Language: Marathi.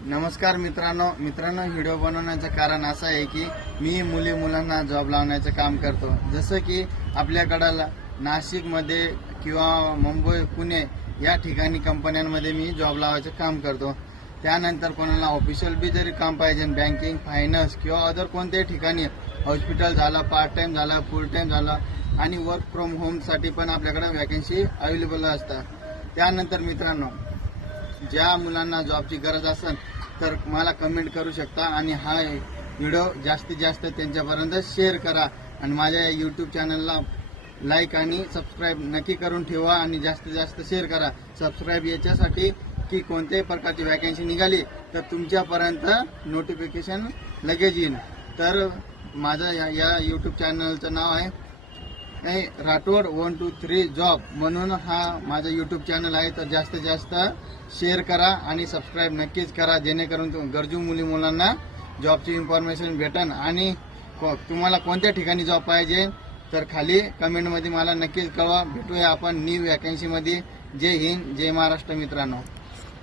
नमस्कार मित्रांनो व्हिडिओ बनवण्याचं कारण असं आहे की मी मुलांना जॉब लावण्याचं काम करतो। जसं की आपल्याकडे नाशिकमध्ये किंवा मुंबई पुणे या ठिकाणी कंपन्यांमध्ये मी जॉब लावायचं काम करतो। त्यानंतर कोणाला ऑफिशियल बी जरी काम पाहिजे, बँकिंग, फायनान्स किंवा अदर कोणत्याही ठिकाणी, हॉस्पिटल झालं, पार्ट टाइम झालं, फुल टाइम झालं आणि वर्क फ्रॉम होम साठी पण आपल्याकडे वॅकन्सी अवेलेबल असतात। त्यानंतर मित्रांनो, ज्या मुलांना जॉबची गरज असेल तर मला कमेंट करू शकता आणि हा व्हिडिओ जास्तीत जास्त त्यांच्यापर्यंत शेअर करा आणि माझ्या यूट्यूब चॅनलला लाईक आणि सबस्क्राईब नक्की करून ठेवा आणि जास्तीत जास्त शेअर करा। सबस्क्राईब याच्यासाठी की कोणत्याही प्रकारची वॅकन्सी निघाली तर तुमच्यापर्यंत नोटिफिकेशन लगेच येईल। तर माझं या यूट्यूब चॅनलचं नाव आहे राठोड 123 जॉब म्हणून हा माझा यूट्यूब चॅनल आहे। तर जास्तीत जास्त शेअर करा आणि सबस्क्राईब नक्कीच करा, जेणेकरून गरजू मुलांना जॉबची इन्फॉर्मेशन भेटेल। आणि तुम्हाला कोणत्या ठिकाणी जॉब पाहिजे तर खाली कमेंटमध्ये मला नक्कीच कळवा। भेटूया आपण न्यू वॅकन्सीमध्ये। जय हिंद, जय महाराष्ट्र मित्रांनो।